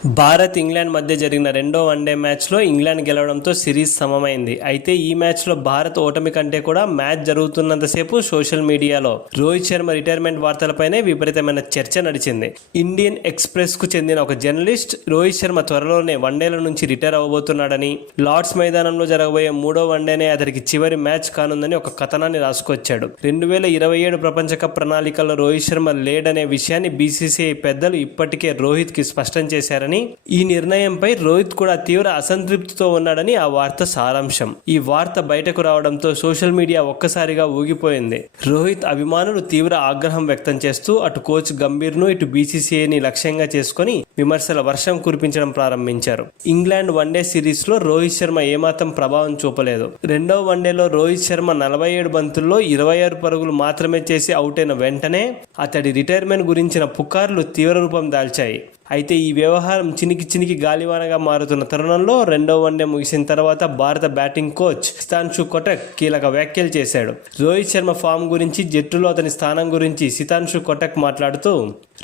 Bharat England మధ్య జరిగిన రెండో వన్డే మ్యాచ్లో ఇంగ్లాండ్ గెలవడంతో సిరీస్ సమమైంది. అయితే ఈ మ్యాచ్లో భారత్ ఓటమి కంటే కూడా మ్యాచ్ జరుగుతున్నంతసేపు సోషల్ మీడియాలో రోహిత్ శర్మ రిటైర్మెంట్ వార్తలపైనే విపరీతమైన చర్చ నడిచింది. ఇండియన్ ఎక్స్ప్రెస్కు చెందిన ఒక జర్నలిస్ట్ రోహిత్ శర్మ త్వరలోనే వన్డేల నుంచి రిటైర్ అవ్వబోతున్నాడని, లార్డ్స్ మైదానంలో జరగబోయే మూడో వన్డేనే అతనికి చివరి మ్యాచ్ కానుందని ఒక కథనాన్ని రాసుకొచ్చాడు. 2027 ప్రపంచ కప్ ప్రణాళికల్లో రోహిత్ శర్మ లేడనే విషయాన్ని బీసీసీఐ పెద్దలు ఇప్పటికే రోహిత్కి స్పష్టం చేశారని, ఈ నిర్ణయంపై రోహిత్ కూడా తీవ్ర అసంతృప్తితో ఉన్నాడని ఆ వార్త సారాంశం. ఈ వార్త బయటకు రావడంతో సోషల్ మీడియా ఒక్కసారిగా ఊగిపోయింది. రోహిత్ అభిమానులు తీవ్ర ఆగ్రహం వ్యక్తం చేస్తూ అటు కోచ్ గంభీర్ను, ఇటు బీసీసీఐని లక్ష్యంగా చేసుకుని విమర్శల వర్షం కురిపించడం ప్రారంభించారు. ఇంగ్లాండ్ వన్డే సిరీస్ లో రోహిత్ శర్మ ఏమాత్రం ప్రభావం చూపలేదు. రెండవ వన్డేలో రోహిత్ శర్మ 47 బంతుల్లో 26 పరుగులు మాత్రమే చేసి అవుట్ అయిన వెంటనే అతడి రిటైర్మెంట్ గురించిన పుకార్లు తీవ్ర రూపం దాల్చాయి. అయితే ఈ వ్యవహారం చినికి గాలివానగా మారుతున్న తరుణంలో రెండవ వన్డే ముగిసిన తర్వాత భారత బ్యాటింగ్ కోచ్ సితాంశు కొటక్ కీలక వ్యాఖ్యలు చేశాడు. రోహిత్ శర్మ ఫామ్ గురించి, జట్టులో అతని స్థానం గురించి సితాంశు కొటక్ మాట్లాడుతూ,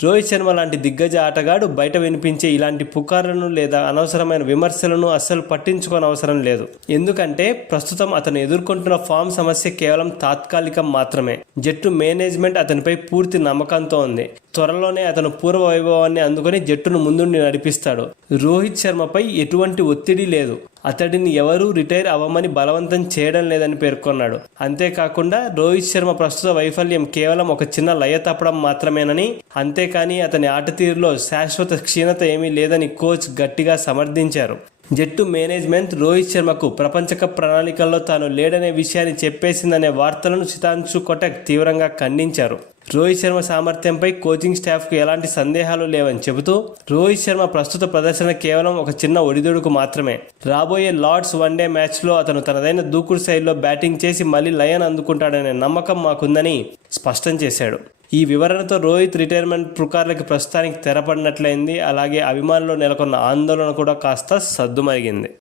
రోహిత్ శర్మ లాంటి దిగ్గజ ఆటగాడు బయట వినిపించే ఇలాంటి పుకార్లను లేదా అనవసరమైన విమర్శలను అస్సలు పట్టించుకోని అవసరం లేదు. ఎందుకంటే ప్రస్తుతం అతను ఎదుర్కొంటున్న ఫామ్ సమస్య కేవలం తాత్కాలికం మాత్రమే. జట్టు మేనేజ్మెంట్ అతనిపై పూర్తి నమ్మకంతో ఉంది. త్వరలోనే అతను పూర్వ వైభవాన్ని అందుకొని జట్టును ముందుండి నడిపిస్తాడు. రోహిత్ శర్మపై ఎటువంటి ఒత్తిడి లేదు. అతడిని ఎవరూ రిటైర్ అవ్వమని బలవంతం చేయడం లేదని పేర్కొన్నాడు. అంతేకాకుండా రోహిత్ శర్మ ప్రస్తుత వైఫల్యం కేవలం ఒక చిన్న లయ తప్పడం మాత్రమేనని, అంతేకాని అతని ఆట తీరులో శాశ్వత క్షీణత ఏమీ లేదని కోచ్ గట్టిగా సమర్థించారు. జట్టు మేనేజ్మెంట్ రోహిత్ శర్మకు ప్రపంచ కప్ ప్రణాళికల్లో తాను లేడనే విషయాన్ని చెప్పేసిందనే వార్తలను సితాంశు కొటక్ తీవ్రంగా ఖండించారు. రోహిత్ శర్మ సామర్థ్యంపై కోచింగ్ స్టాఫ్కు ఎలాంటి సందేహాలు లేవని చెబుతూ, రోహిత్ శర్మ ప్రస్తుత ప్రదర్శన కేవలం ఒక చిన్న ఒడిదుడుకు మాత్రమే. రాబోయే లార్డ్స్ వన్డే మ్యాచ్లో అతను తనదైన దూకుడు శైలిలో బ్యాటింగ్ చేసి మళ్లీ లయను అందుకుంటాడనే నమ్మకం మాకుందని స్పష్టం చేశాడు. ఈ వివరణతో రోహిత్ రిటైర్మెంట్ పుకార్లకి ప్రస్తుతానికి తెరపడినట్లయింది. అలాగే అభిమానుల్లో నెలకొన్న ఆందోళన కూడా కాస్త సద్దుమరిగింది.